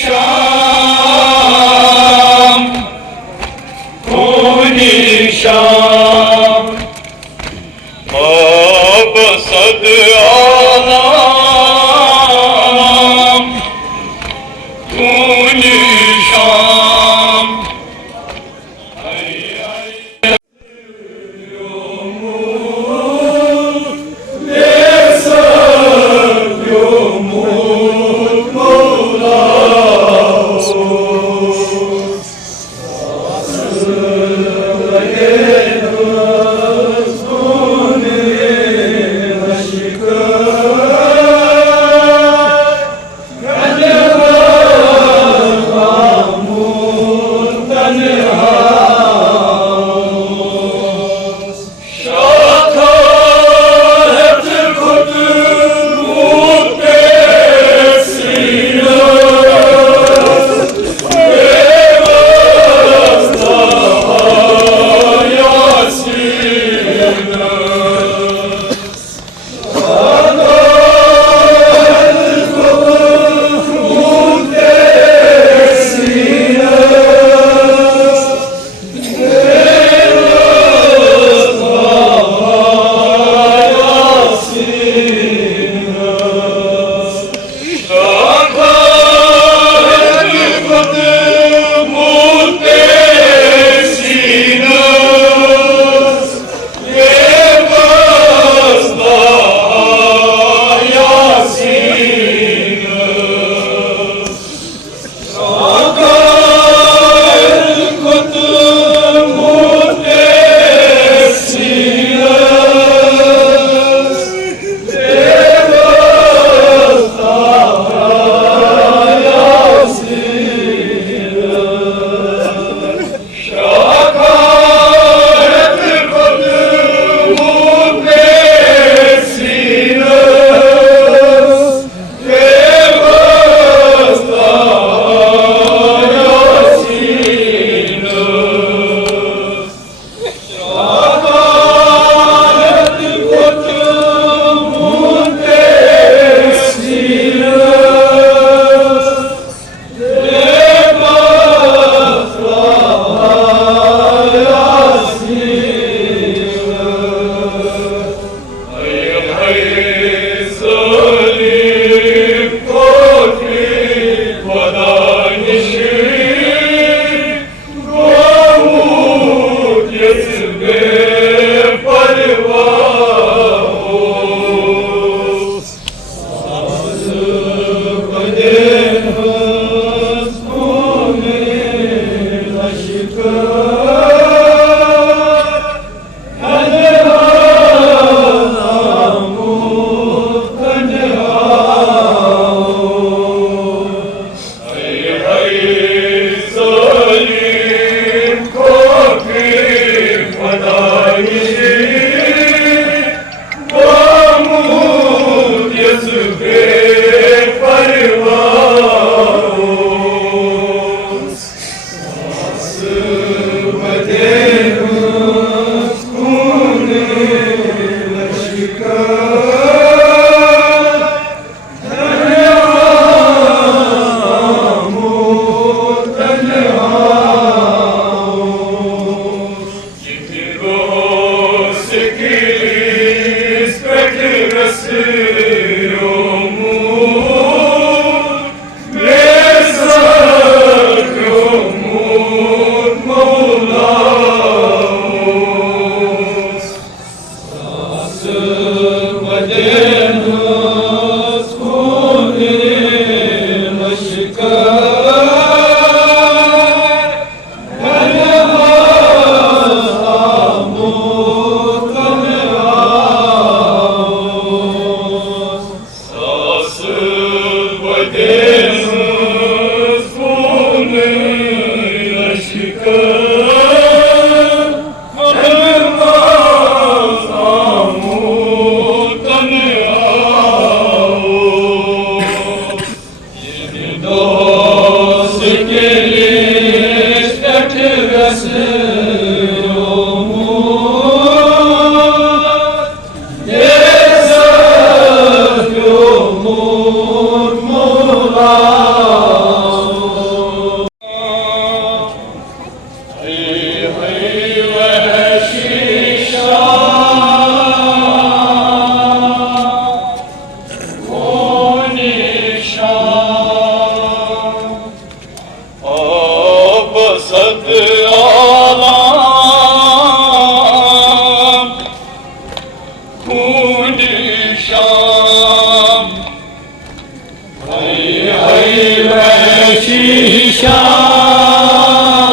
शाम मबसद आलम खूनी शाम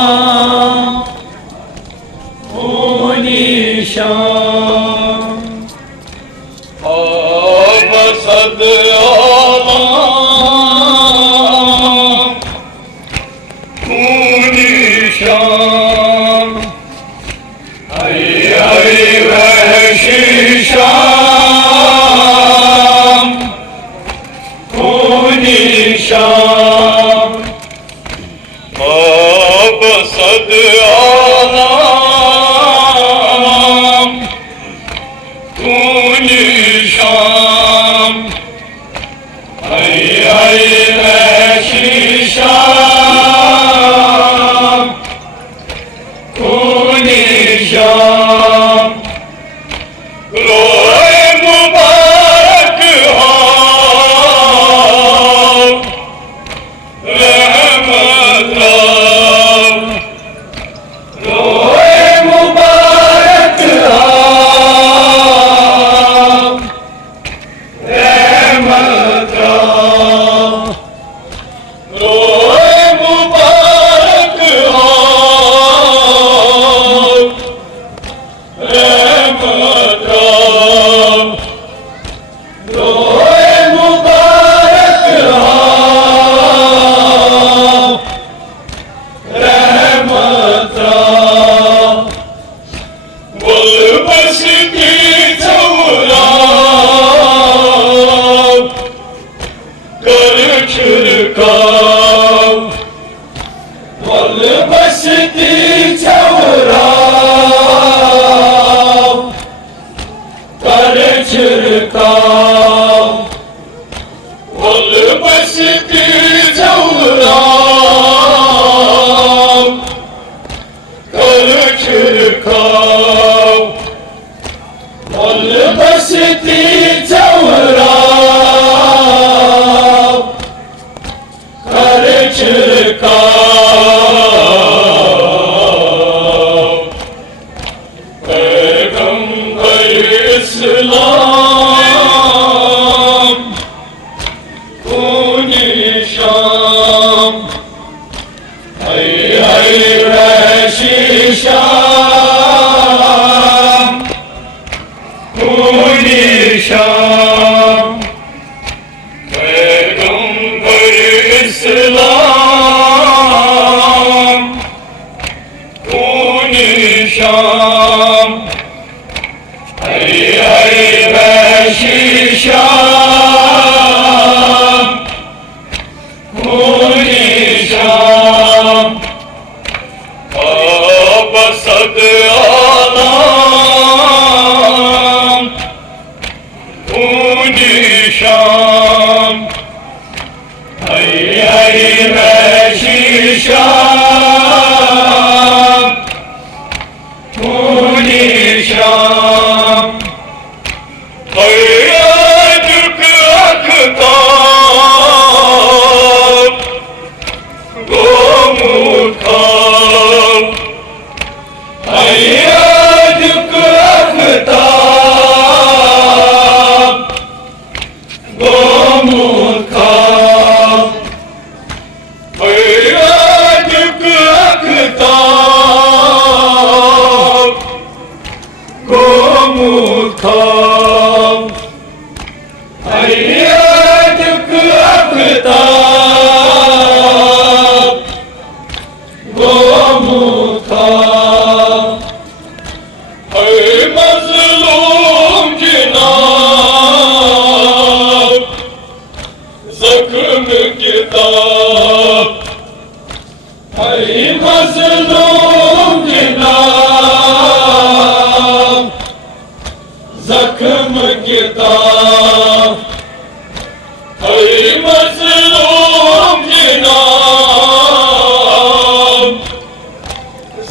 श्याम मुनि श्याम अब सद आलम मुनि श्याम हरि वैशी श्याम मुनि श्याम अब सद आलम मुनि श्याम हरि वैशी श्याम मुनि श्याम रोए मुबारक हो रहमत रोए मुबारक हो रहमत रोए मुबारक हो रहमत रोए मुबारक हो रहमत बोल बस की चौरा कर छिड़काव बोल बस की चौरा कर छिड़काव बोल बस की चौरा कर छिड़काव बोल बस की चौरा कर छिड़काव पैगंबर इस्लाम मुनि श्याम हरि वैशी श्याम मुनि श्याम पैगंबर इस्लाम मुनि श्याम हरि वैशी श्याम मुनि श्याम अब सद आलम मुनि श्याम हरि वैशी श्याम मुनि श्याम हरियाजुक अखताब गोमुखाब हरियाजुक अखताब गोमुखाब हरियाजुक अखताब गोमुखाब हरियाजुक अखताब गोमुखाब हर मज़लूम जिनाब ज़ख्म किताब हर मज़लूम जिनाब ज़ख्म किताब हर मज़लूम जिनाब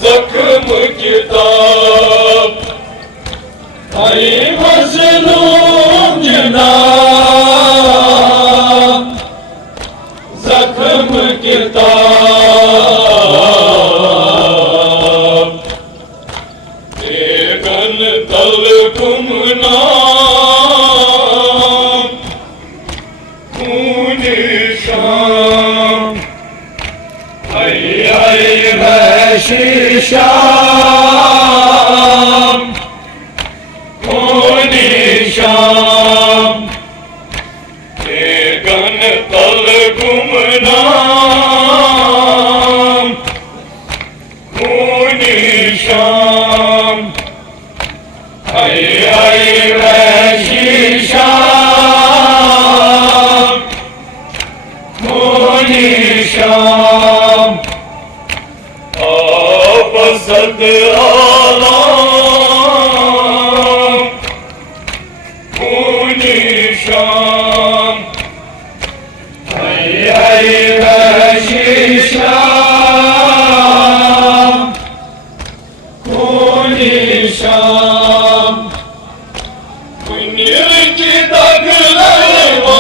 ज़ख्म किताब हर मज़लूम जिनाब ज़ख्म किताब निशान Ay ay Beşir Şam, Nişan, गगन तल गुमनाम निशान Ay ay Beşir Şam, Nişan, आपसद आलाम निशान Ay ay Beşir Şam, Nişan, दुनिया की दगलवान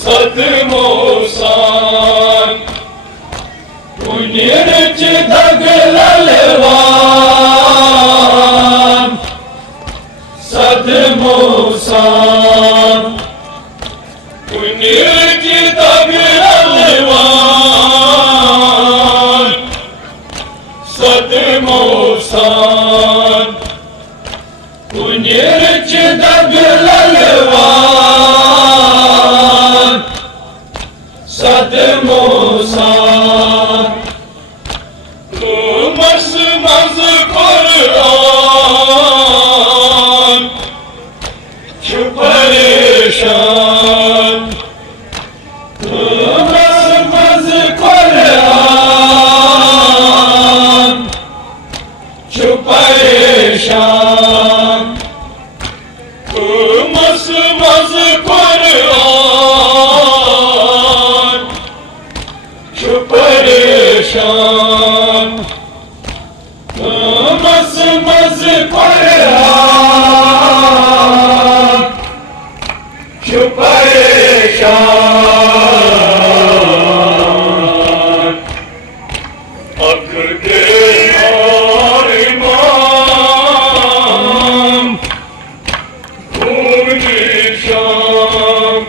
सदमोसान दुनिया च दगलवान सदमोसान दुनिया की दगलवान सदमोसान दुनिया च दगलवान सदमोसान मस मज कुरान परेशान मज कुरान परेशान मस मज कुरान परेशान मस मस कुरान परेशान अक्ल के इमाम निशान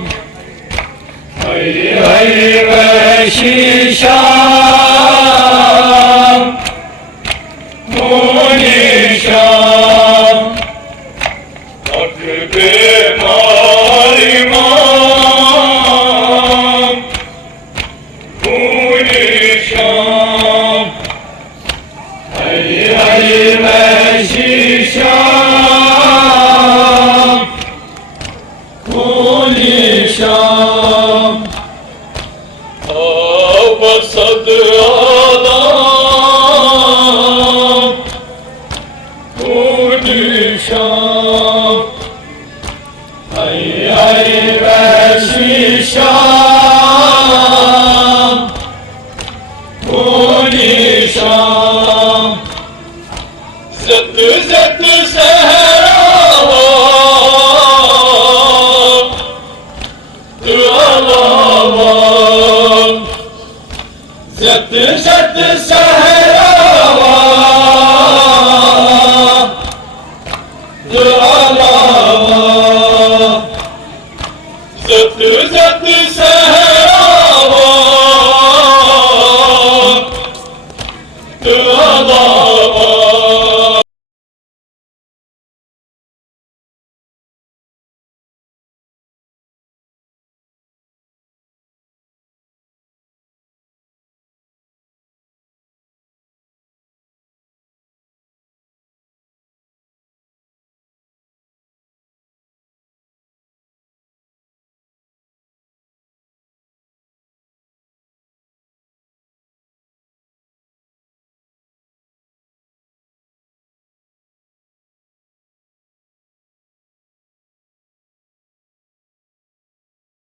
Ay ay Beşir Şam, Nişan, अक्ल के इमाम निशान Ay ay Beşir Şam, Nişan, वसद आलाम निशान Ay ay Beşir Şam, Nişan, जत जत सहरावा अलावा Zat zat sah